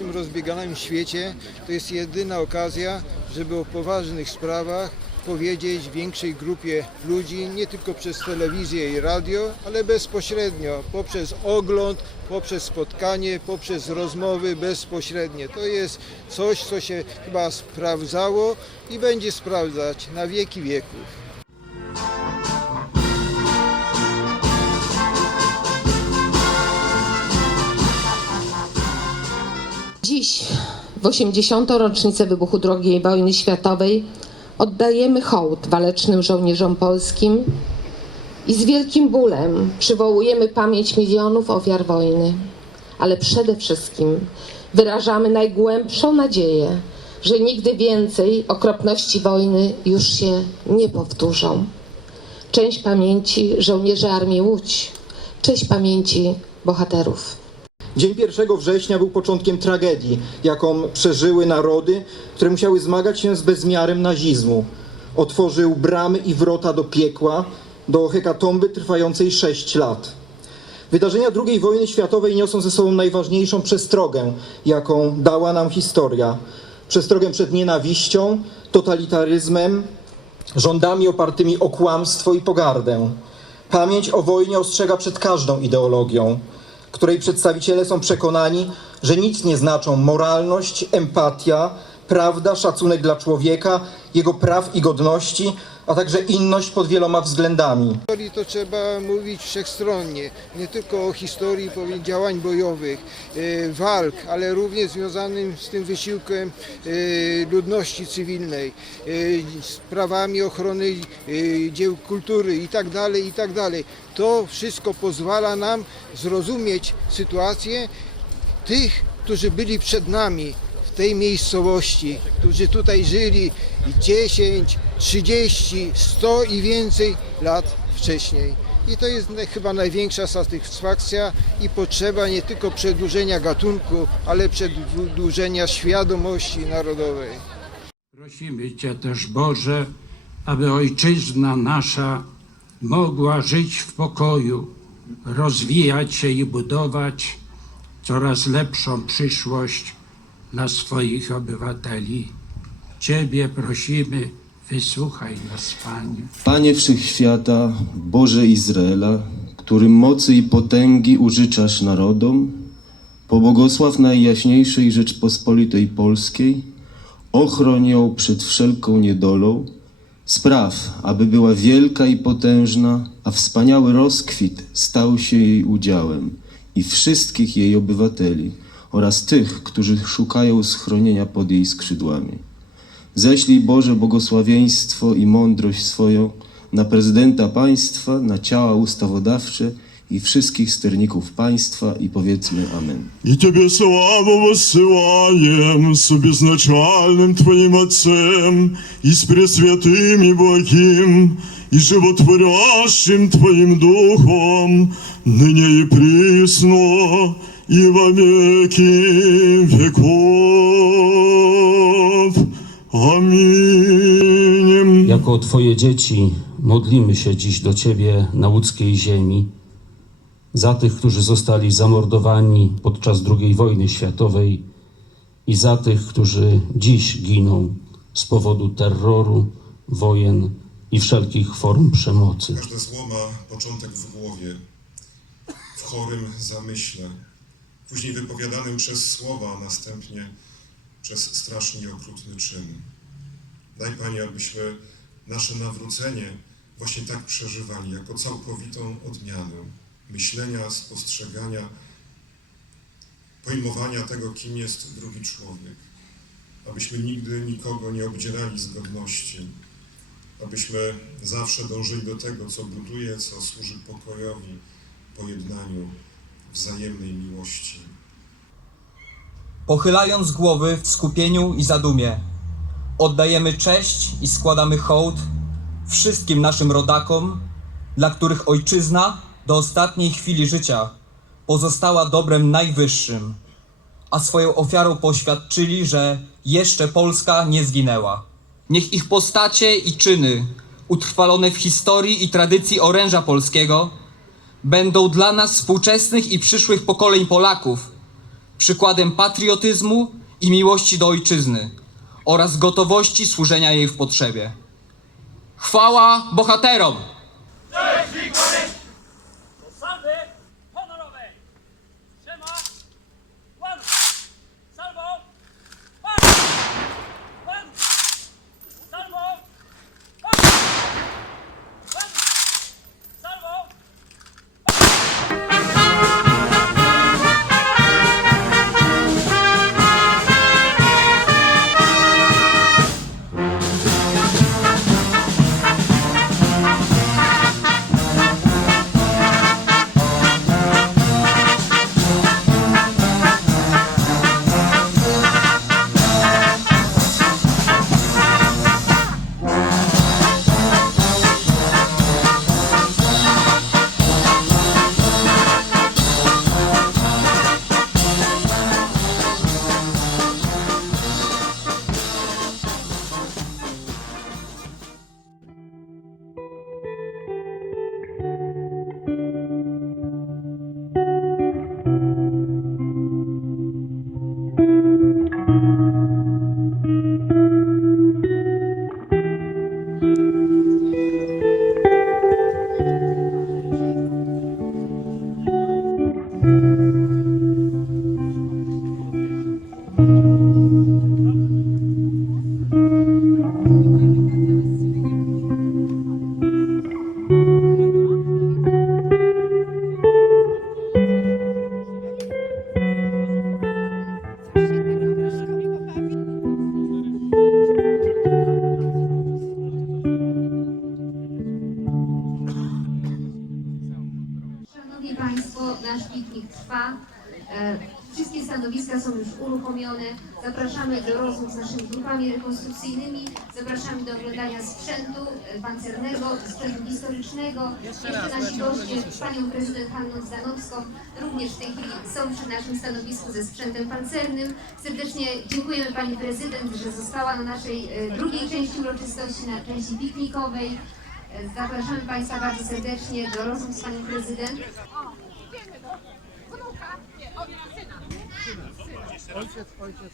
rozbieganym świecie to jest jedyna okazja, żeby o poważnych sprawach powiedzieć większej grupie ludzi, nie tylko przez telewizję i radio, ale bezpośrednio, poprzez ogląd, poprzez spotkanie, poprzez rozmowy bezpośrednie. To jest coś, co się chyba sprawdzało i będzie sprawdzać na wieki wieków. W 80. rocznicę wybuchu II wojny światowej, oddajemy hołd walecznym żołnierzom polskim i z wielkim bólem przywołujemy pamięć milionów ofiar wojny. Ale przede wszystkim wyrażamy najgłębszą nadzieję, że nigdy więcej okropności wojny już się nie powtórzą. Część pamięci żołnierzy Armii Łódź, cześć pamięci bohaterów. Dzień 1 września był początkiem tragedii, jaką przeżyły narody, które musiały zmagać się z bezmiarem nazizmu. Otworzył bramy i wrota do piekła, do hekatomby trwającej 6 lat. Wydarzenia II wojny światowej niosą ze sobą najważniejszą przestrogę, jaką dała nam historia. Przestrogę przed nienawiścią, totalitaryzmem, rządami opartymi o kłamstwo i pogardę. Pamięć o wojnie ostrzega przed każdą ideologią, której przedstawiciele są przekonani, że nic nie znaczą moralność, empatia, prawda, szacunek dla człowieka, jego praw i godności, a także inność pod wieloma względami. historii to trzeba mówić wszechstronnie, nie tylko o historii działań bojowych, e, walk, ale również związanym z tym wysiłkiem e, ludności cywilnej, e, sprawami ochrony e, dzieł kultury itd., itd. To wszystko pozwala nam zrozumieć sytuację tych, którzy byli przed nami w tej miejscowości, którzy tutaj żyli 10, 30, 100 i więcej lat wcześniej. I to jest chyba największa satysfakcja i potrzeba nie tylko przedłużenia gatunku, ale przedłużenia świadomości narodowej. Prosimy Cię też, Boże, aby Ojczyzna nasza mogła żyć w pokoju, rozwijać się i budować coraz lepszą przyszłość dla swoich obywateli. Ciebie prosimy, wysłuchaj nas, Panie. Panie Wszechświata, Boże Izraela, którym mocy i potęgi użyczasz narodom, pobłogosław Najjaśniejszej Rzeczpospolitej Polskiej, ochroń ją przed wszelką niedolą, spraw, aby była wielka i potężna, a wspaniały rozkwit stał się jej udziałem i wszystkich jej obywateli oraz tych, którzy szukają schronienia pod jej skrzydłami. Ześlij Boże błogosławieństwo i mądrość swoją na prezydenta państwa, na ciała ustawodawcze i wszystkich sterników państwa i powiedzmy Amen. И Тебе славу воссылаем с безначальным Твоим Отцем и с Пресвятым и Благим и животворящим Твоим Духом, ныне и присно и во веки веков. Amen. Jako Twoje dzieci modlimy się dziś do Ciebie na łódzkiej ziemi za tych, którzy zostali zamordowani podczas II wojny światowej i za tych, którzy dziś giną z powodu terroru, wojen i wszelkich form przemocy. Każde zło ma początek w głowie, w chorym zamyśle, później wypowiadanym przez słowa, a następnie przez straszny i okrutny czyn. Daj Panie, abyśmy nasze nawrócenie właśnie tak przeżywali, jako całkowitą odmianę myślenia, spostrzegania, pojmowania tego, kim jest drugi człowiek. Abyśmy nigdy nikogo nie obdzierali z godności, abyśmy zawsze dążyli do tego, co buduje, co służy pokojowi, pojednaniu, wzajemnej miłości. Pochylając głowy w skupieniu i zadumie, oddajemy cześć i składamy hołd wszystkim naszym rodakom, dla których ojczyzna do ostatniej chwili życia pozostała dobrem najwyższym, a swoją ofiarą poświadczyli, że jeszcze Polska nie zginęła. Niech ich postacie i czyny, utrwalone w historii i tradycji oręża polskiego, będą dla nas współczesnych i przyszłych pokoleń Polaków przykładem patriotyzmu i miłości do ojczyzny oraz gotowości służenia jej w potrzebie. Chwała bohaterom! Szanowni Państwo, nasz piknik trwa. E, Wszystkie stanowiska są już uruchomione. Zapraszamy do rozmów z naszymi grupami rekonstrukcyjnymi. Zapraszamy do oglądania sprzętu e, pancernego, sprzętu historycznego. Jeszcze nasi goście, panią prezydent Hanną Zdanowską, również w tej chwili są przy naszym stanowisku ze sprzętem pancernym. Serdecznie dziękujemy pani prezydent, że została na naszej e, drugiej części uroczystości, na części piknikowej. Zapraszamy Państwa bardzo serdecznie do rozmów z Panią Prezydent. Ojciec, ojciec.